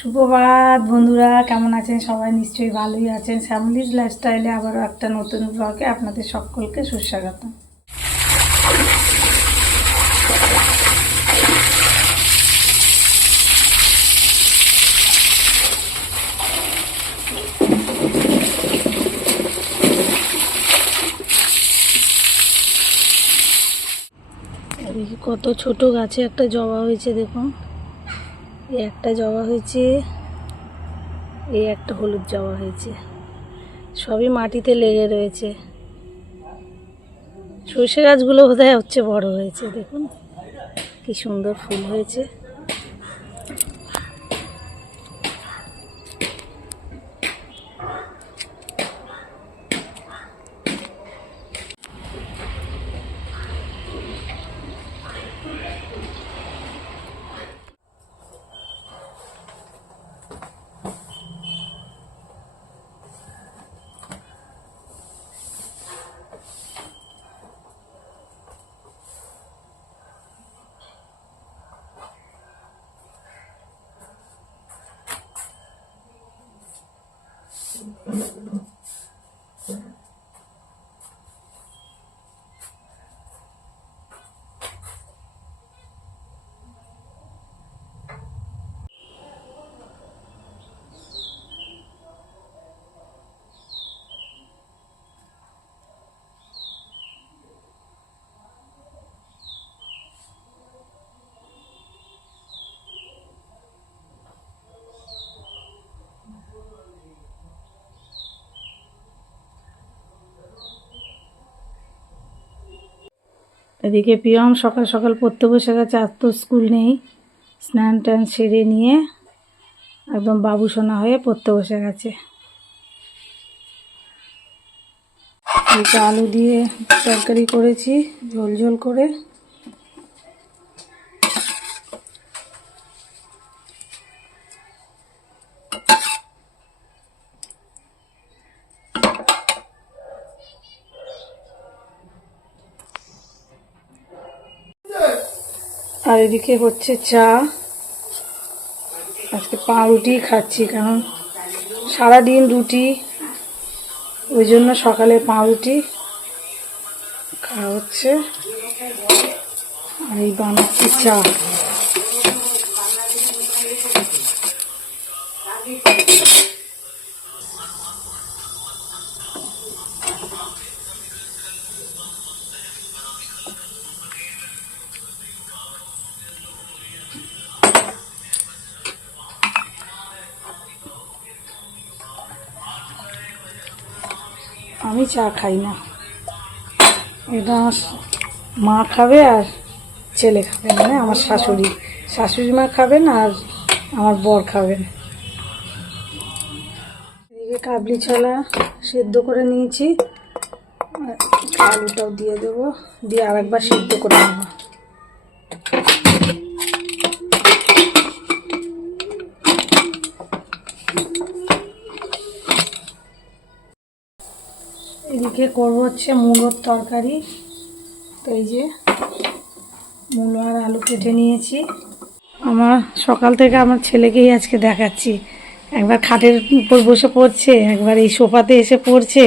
সুপ্রভাত বন্ধুরা, কেমন আছেন সবাই? নিশ্চয়ই ভালোই আছেন। ফ্যামিলিজ লাইফস্টাইলে আবারও একটা নতুন ব্লগে আপনাদের সকলকে সুস্বাগত। কত ছোট গাছে একটা জবা হয়েছে, দেখুন। এই একটা জবা হয়েছে, এই একটা হলুদ জবা হয়েছে, সবই মাটিতে লেগে রয়েছে। সর্ষে গাছগুলো বোধহয় হচ্ছে বড় হয়েছে, দেখুন কি সুন্দর ফুল হয়েছে। এদিকে পিয়ম সকাল সকাল পড়তে বসে গেছে, আজ তো স্কুল নেই। স্নান টান সেরে নিয়ে একদম বাবুসোনা হয়ে পড়তে বসে গেছে। আলু দিয়ে তরকারি করেছি ঝোল ঝোল করে। আর এদিকে হচ্ছে চা। আজকে পাউরুটি খাচ্ছি, কারণ সারাদিন রুটি, ওই জন্য সকালে পাউরুটি খাওয়া হচ্ছে। আর এই বানাচ্ছি চা। আমি চা খাই না, এটা মা খাবে আর ছেলে খাবে, মানে আমার শাশুড়ি মা খাবেন আর আমার বর খাবেন। এদিকে কাবলি ছোলা সেদ্ধ করে নিয়েছি, আলুটাও দিয়ে দেবো, দিয়ে আরেকবার সেদ্ধ করে নেব। এদিকে করবো হচ্ছে মূলোর তরকারি। তো এই যে মূলো আর আলু কেটে নিয়েছি। আমার সকাল থেকে আমার ছেলেকেই আজকে দেখাচ্ছি, একবার খাটের উপর বসে পড়ছে, একবার এই সোফাতে এসে পড়ছে।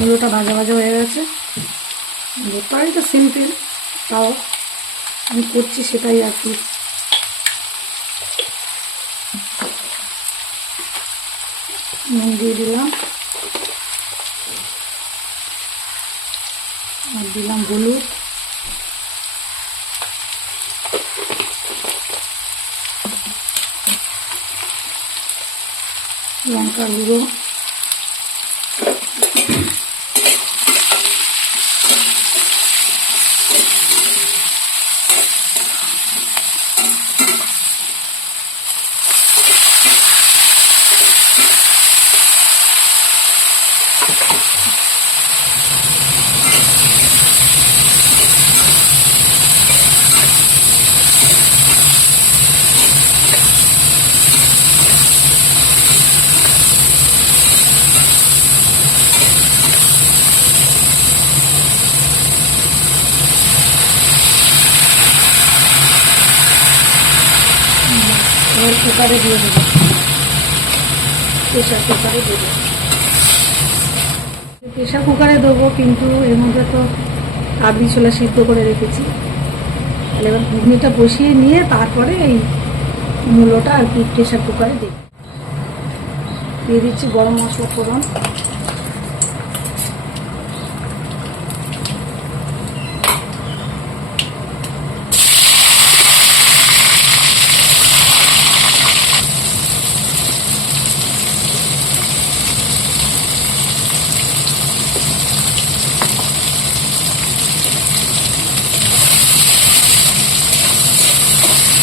মূলোটা ভাজা ভাজা হয়ে গেছে। ব্যাপারই তো সিম্পল, তাও আমি করছি সেটাই আর কি। নুন দিয়ে দিলাম, আর দিলাম হলুদ, লঙ্কার গুঁড়ো, এবার কুকারে দিয়ে দেবো, প্রেশার কুকারে দেবো। প্রেশার কুকারে দেবো, কিন্তু এর মধ্যে তো কাবলি ছোলা সিদ্ধ করে রেখেছি। তাহলে এবার ঘুগনিটা বসিয়ে নিয়ে তারপরে এই মূলোটা আর কি প্রেশার কুকারে দেব। দিয়ে দিচ্ছি গরম মশলা ফোড়ন,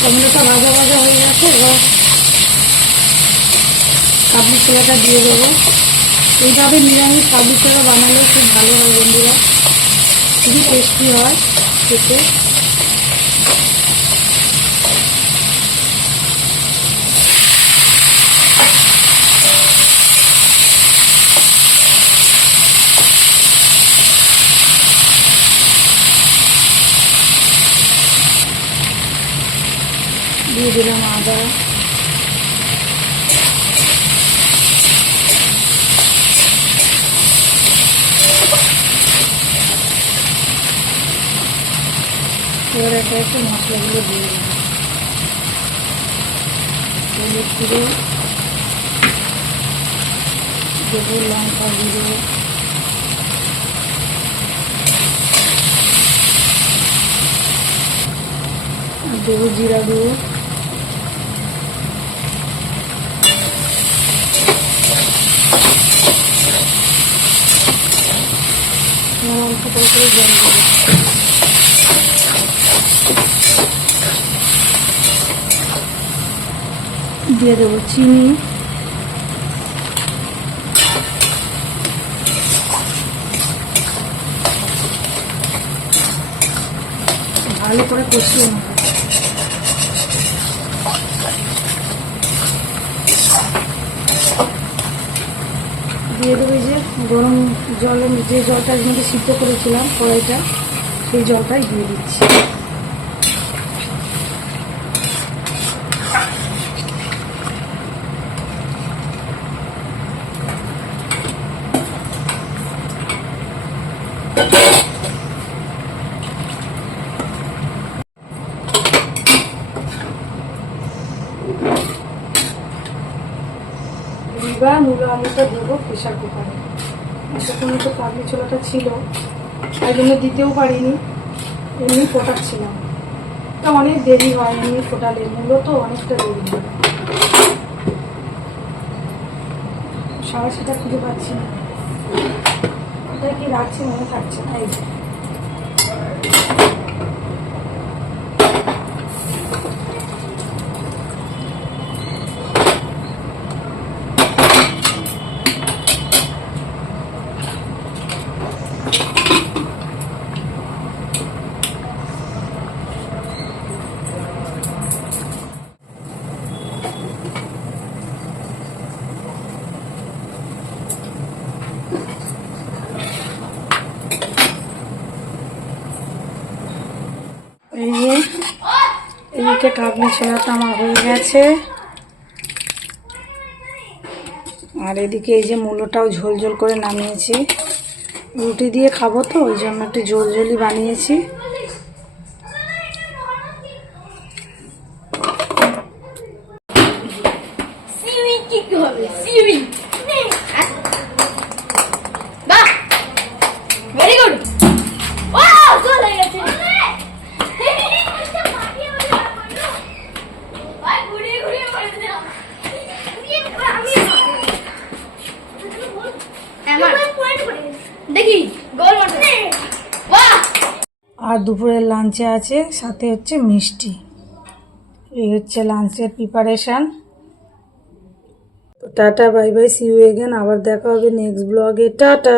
টমেটোটা ভাজা ভাজা হয়ে গেছে। এবার কাবলি ছোলাটা দিয়ে দেবো। এইভাবে নিরামিষ কাবলি ছোলা বানালে খুব ভালো হয় বন্ধুরা, খুবই টেস্টি হয় খেতে। দিয়ে দিলাম আদা, এবার একটা একটা মশলাগুলো দিয়ে দিলাম। হলুদ গুঁড়ো দেবো, লঙ্কা গুঁড়ো, দেবো জিরা গুঁড়ো, অল্প করে জল দেবো। দিয়ে দেবো চিনি, ভালো করে কষিয়ে নেব। দিয়ে দেবো যে গরম জল, যে জলটার মধ্যে সিদ্ধ করেছিলাম কড়াইটা, সেই জলটাই দিয়ে দিচ্ছি। এবার মূলো আলুটা দেবো প্রেশার কুকারে। এতক্ষণ তো কাবলি ছোলাটা ছিল, তাই জন্য দিতেও পারিনি, এমনি ফোটাচ্ছিলাম। তা অনেক দেরি হয় এমনি ফোটালে, মূলো তো অনেকটা দেরি হয়। সমস্যাটা খুঁজে পাচ্ছি না, কোথায় কি রাখছি মনে থাকছে না। এই যে এদিকে কাবলি ছোলাটা আমার হয়ে গেছে, আর এদিকে এই যে মূলোটাও ঝোল ঝোল করে নামিয়েছি। রুটি দিয়ে খাবো তো, ওই জন্য একটু জলজলি বানিয়েছি। Very good. দেখি গোল আর দুপুরের লাঞ্চে আছে সাথে হচ্ছে মিষ্টি। এই হচ্ছে লাঞ্চের preparation. Tata bye bye, see you again. আবার দেখা হবে নেক্সট ব্লগে। টাটা।